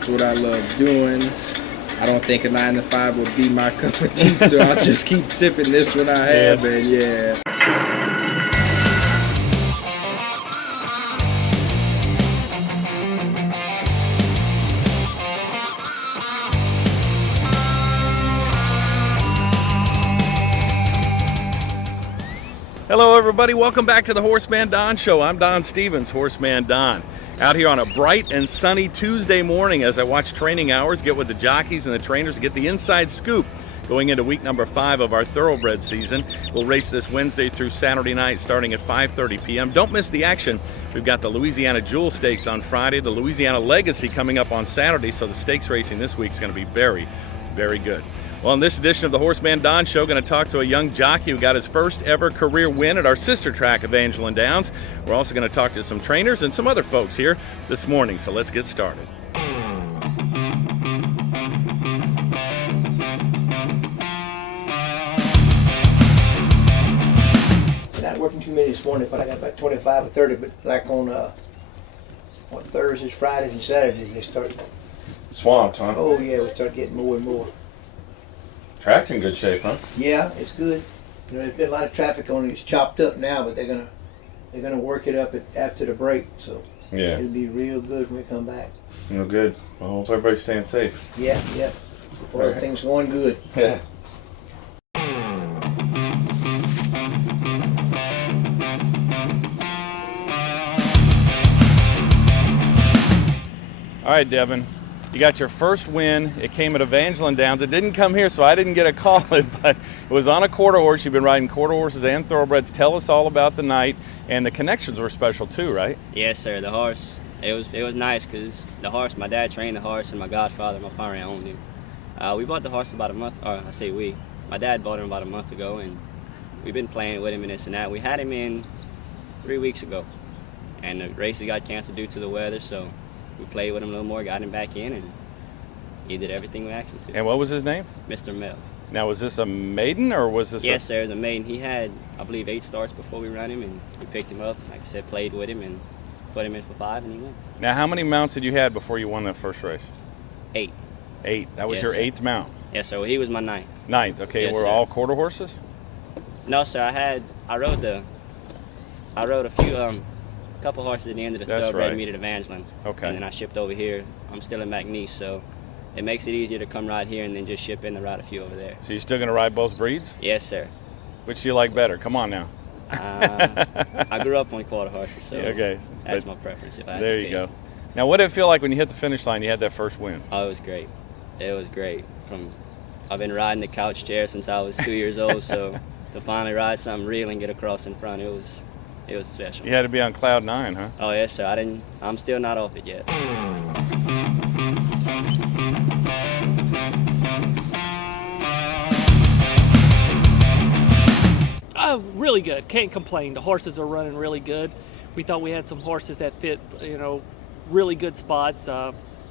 It's what I love doing. I don't think a 9 to 5 would be my cup of tea, so I'll just keep sipping this one I have, and yeah. Hello everybody, welcome back to the HorseManDon Show. I'm Don Stevens, HorseManDon. Out here on a bright and sunny Tuesday morning as I watch training hours, get with the jockeys and the trainers to get the inside scoop going into week number 5 of our thoroughbred season. We'll race this Wednesday through Saturday night starting at 5:30 p.m. Don't miss the action. We've got the Louisiana Jewel Stakes on Friday, the Louisiana Legacy coming up on Saturday, so the stakes racing this week is going to be very, very good. Well, in this edition of the HorseManDon Show, going to talk to a young jockey who got his first ever career win at our sister track, Evangeline Downs. We're also going to talk to some trainers and some other folks here this morning, so let's get started. Not working too many this morning, but I got about 25 or 30, but like on Thursdays, Fridays, and Saturdays, they start. Swamped, huh? Oh yeah, we start getting more and more. Track's in good shape, huh? Yeah, it's good. You know, there's been a lot of traffic on it. It's chopped up now, but they're gonna work it up after the break, so Yeah. it'll be real good when we come back. No good. Well, hope everybody's staying safe. Yeah. Before everything's going good. Yeah. All right, Devin, you got your first win. It came at Evangeline Downs. It didn't come here, so I didn't get a call, but it was on a quarter horse. You've been riding quarter horses and thoroughbreds. Tell us all about the night, and the connections were special too, right? Yes, sir. The horse, it was nice because the horse, my dad trained the horse, and my godfather, my parent, owned him. We bought the horse about a month, or I say we. My dad bought him about a month ago, and we've been playing with him and this and that. We had him in 3 weeks ago, and the races got canceled due to the weather, so we played with him a little more, got him back in, and he did everything we asked him to. And what was his name? Mr. Mel. Now, was this a maiden, or was this Yes, sir, it was a maiden. He had, I believe, 8 starts before we ran him, and we picked him up. Like I said, played with him and put him in for 5, and he won. Now, how many mounts had you had before you won that first race? 8. 8. That was Yes, your sir. 8th mount. Yes, sir. Well, he was my 9th. 9th. Okay, Yes, were sir. all quarter horses? No, sir. I rode a few couple horses at the end of the That's thoroughbred right. meet at Evangeline. Okay. And then I shipped over here. I'm still in McNeese, so it makes it easier to come ride here and then just ship in to ride a few over there. So you're still going to ride both breeds? Yes, sir. Which do you like better? Come on now. I grew up on quarter horses, so Okay. that's But my preference. If I had there to you pick. go. Now, what did it feel like when you hit the finish line, you had that first win? Oh, it was great. It was great. I've been riding the couch chair since I was 2 years old, so to finally ride something real and get across in front, it was special. You had to be on cloud 9, huh? Oh yes, sir. I'm still not off it yet. Oh, really good. Can't complain. The horses are running really good. We thought we had some horses that fit, really good spots.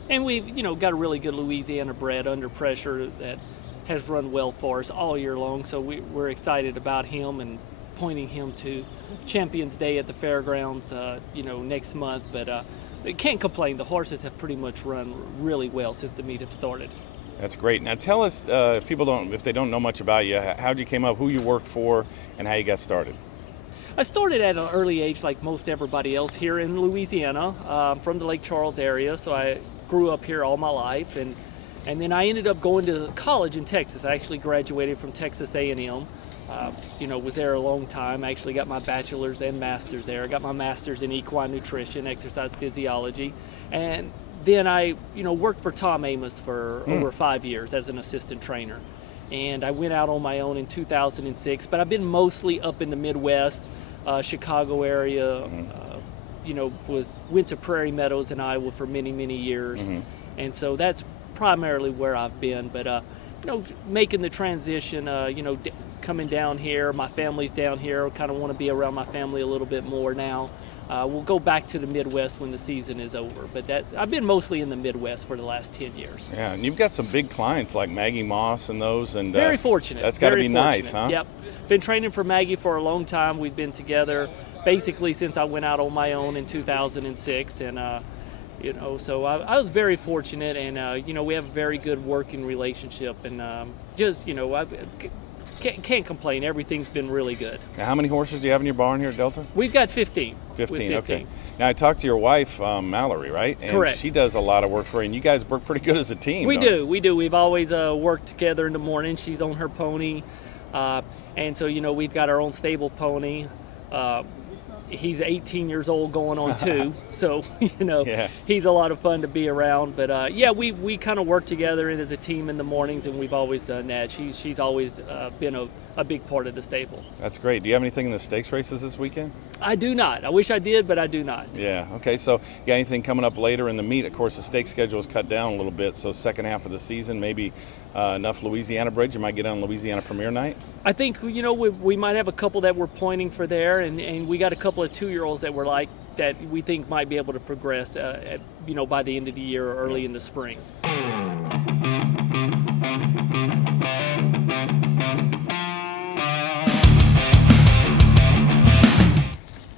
And we, got a really good Louisiana bred under pressure that has run well for us all year long. So we're excited about him and pointing him to Champions Day at the fairgrounds, next month. But can't complain. The horses have pretty much run really well since the meet have started. That's great. Now tell us, if they don't know much about you, how'd you came up, who you work for, and how you got started? I started at an early age, like most everybody else here in Louisiana, from the Lake Charles area. So I grew up here all my life, and then I ended up going to college in Texas. I actually graduated from Texas A&M. Was there a long time. I actually got my bachelor's and master's there. I got my master's in equine nutrition, exercise physiology, and then I, worked for Tom Amos for over 5 years as an assistant trainer. And I went out on my own in 2006, but I've been mostly up in the Midwest, Chicago area, went to Prairie Meadows in Iowa for many, many years. And so that's primarily where I've been. But, making the transition, coming down here, my family's down here, kind of want to be around my family a little bit more now. We'll go back to the Midwest when the season is over, but I've been mostly in the Midwest for the last 10 years. Yeah, and you've got some big clients like Maggie Moss and those. And very fortunate. That's got to be nice, huh? Yep. Been training for Maggie for a long time. We've been together basically since I went out on my own in 2006, and You know, so I was very fortunate, and you know, we have a very good working relationship, and just, you know, I can't complain. Everything's been really good. Now, how many horses do you have in your barn here at Delta? We've got 15. 15, okay. Now, I talked to your wife, Mallory, right? And Correct. She does a lot of work for you, and you guys work pretty good as a team. We don't you? do. We do. We've always worked together in the morning. She's on her pony, and so, you know, we've got our own stable pony. He's 18 years old going on 2, so, you know, Yeah. he's a lot of fun to be around. But, yeah, we kind of work together as a team in the mornings, and we've always done that. She's always been a big part of the stable. That's great. Do you have anything in the stakes races this weekend? I do not. I wish I did, but I do not. Yeah, okay. So you got anything coming up later in the meet? Of course, the stakes schedule is cut down a little bit, so second half of the season, maybe enough Louisiana Bridge. You might get on Louisiana Premier Night. I think, you know, we might have a couple that we're pointing for there, and we got a couple of 2-year-olds that we're like, that we think might be able to progress, you know, by the end of the year or early in the spring.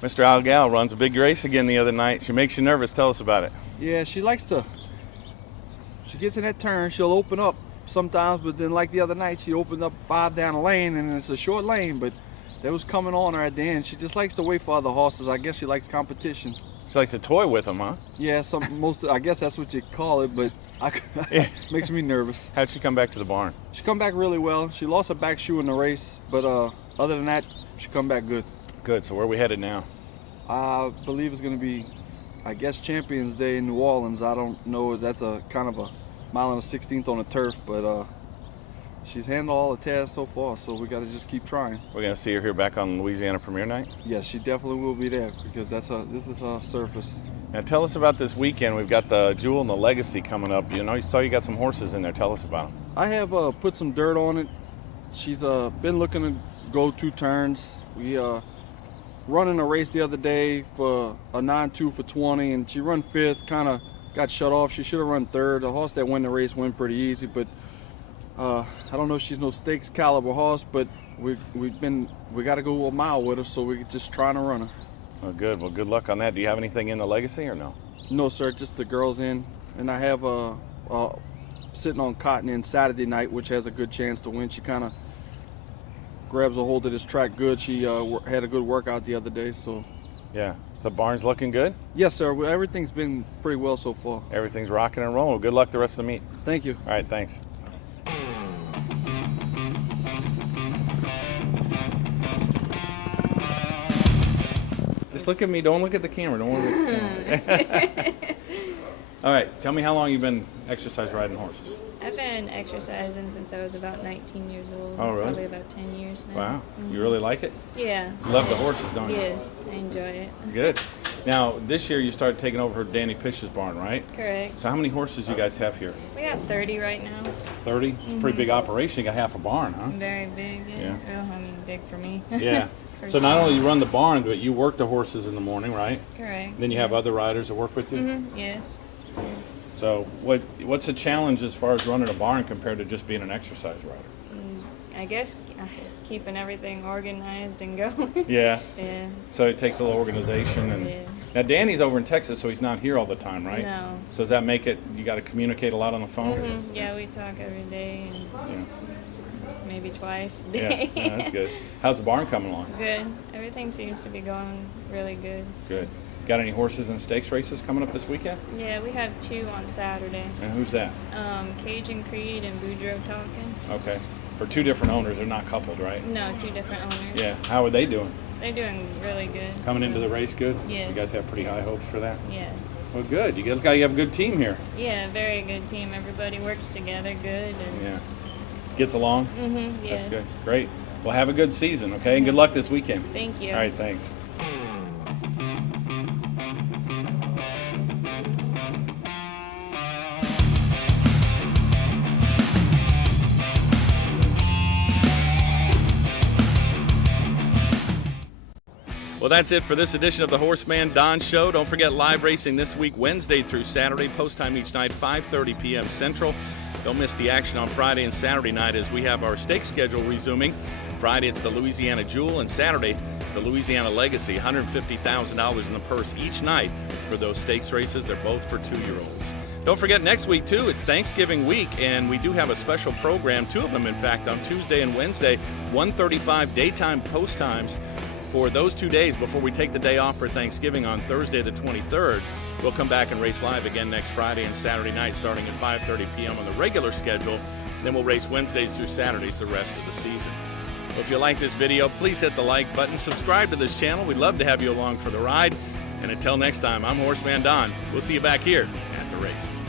Mr. Algal runs a big race again the other night. She makes you nervous. Tell us about it. Yeah, she likes to. She gets in that turn, she'll open up sometimes, but then like the other night, she opened up 5 down a lane, and it's a short lane, but they was coming on her at the end. She just likes to wait for other horses. I guess she likes competition. She likes to toy with them, huh? Yeah, I guess that's what you call it, but makes me nervous. How'd she come back to the barn? She come back really well. She lost her back shoe in the race, but other than that, she come back good. Good. So where are we headed now? I believe it's going to be, I guess, Champions Day in New Orleans. I don't know. That's a kind of a mile and a 16th on the turf, but she's handled all the tasks so far, so we got to just keep trying. We're going to see her here back on Louisiana Premier Night? Yeah, she definitely will be there because this is a surface. Now tell us about this weekend. We've got the Jewel and the Legacy coming up. You know, you saw you got some horses in there. Tell us about them. I have put some dirt on it. She's been looking to go 2 turns. We running a race the other day for a 9-2 for 20, and she run 5th, kind of got shut off. She should have run 3rd. The horse that won the race went pretty easy, but I don't know if she's no stakes caliber horse, but we got to go a mile with her, so we're just trying to run her. Oh, good. Well, good luck on that. Do you have anything in the Legacy or no? No, sir, just the girls in, and I have sitting on Cotton in Saturday night, which has a good chance to win. She kind of grabs a hold of this track good. She had a good workout the other day, so. Yeah. So barn's looking good? Yes, sir. Well, everything's been pretty well so far. Everything's rocking and rolling. Well, good luck the rest of the meet. Thank you. All right, thanks. Just look at me. Don't look at the camera. Don't look at the camera. All right. Tell me how long you've been exercise riding horses. I've been exercising since I was about 19 years old. Oh, really? Probably about 10 years now. Wow. You really like it? Yeah. You love the horses, don't you? Yeah, I enjoy it. Good. Now, this year you started taking over Danny Pish's barn, right? Correct. So how many horses you guys have here? We have 30 right now. 30? It's a pretty big operation. You got half a barn, huh? Very big. Yeah. Well, I mean, big for me. Yeah. For So not sure. only you run the barn, but you work the horses in the morning, right? Correct. Then you have other riders that work with you? Yes. So what's a challenge as far as running a barn compared to just being an exercise rider? I guess keeping everything organized and going. Yeah. Yeah. So it takes a little organization. And Yeah. Now Danny's over in Texas, so he's not here all the time, right? No. So does that make it, you got to communicate a lot on the phone? Yeah, we talk every day and Yeah. maybe twice a Yeah. day. Yeah, that's good. How's the barn coming along? Good. Everything seems to be going really good. Good. Got any horses in stakes races coming up this weekend? Yeah, we have 2 on Saturday. And who's that? Cajun Creed and Boudreaux Talking. Okay. For 2 different owners, they're not coupled, right? No, 2 different owners. Yeah. How are they doing? They're doing really good. Coming into the race good? Yes. You guys have pretty high hopes for that? Yeah. Well, good. You guys got to have a good team here. Yeah, very good team. Everybody works together good. And Yeah. Gets along? yeah. That's good. Great. Well, have a good season, okay? And good luck this weekend. Thank you. All right, thanks. Well, that's it for this edition of the HorseManDon Show. Don't forget live racing this week, Wednesday through Saturday. Post time each night, 5:30 p.m. Central. Don't miss the action on Friday and Saturday night as we have our stake schedule resuming. Friday, it's the Louisiana Jewel, and Saturday, it's the Louisiana Legacy, $150,000 in the purse each night for those stakes races. They're both for 2-year-olds. Don't forget, next week, too, it's Thanksgiving week, and we do have a special program, 2 of them, in fact, on Tuesday and Wednesday, 1:35 daytime post times for those 2 days before we take the day off for Thanksgiving on Thursday the 23rd. We'll come back and race live again next Friday and Saturday night starting at 5:30 p.m. on the regular schedule. Then we'll race Wednesdays through Saturdays the rest of the season. Well, if you like this video, please hit the like button, subscribe to this channel. We'd love to have you along for the ride. And until next time, I'm Horseman Don. We'll see you back here at the races.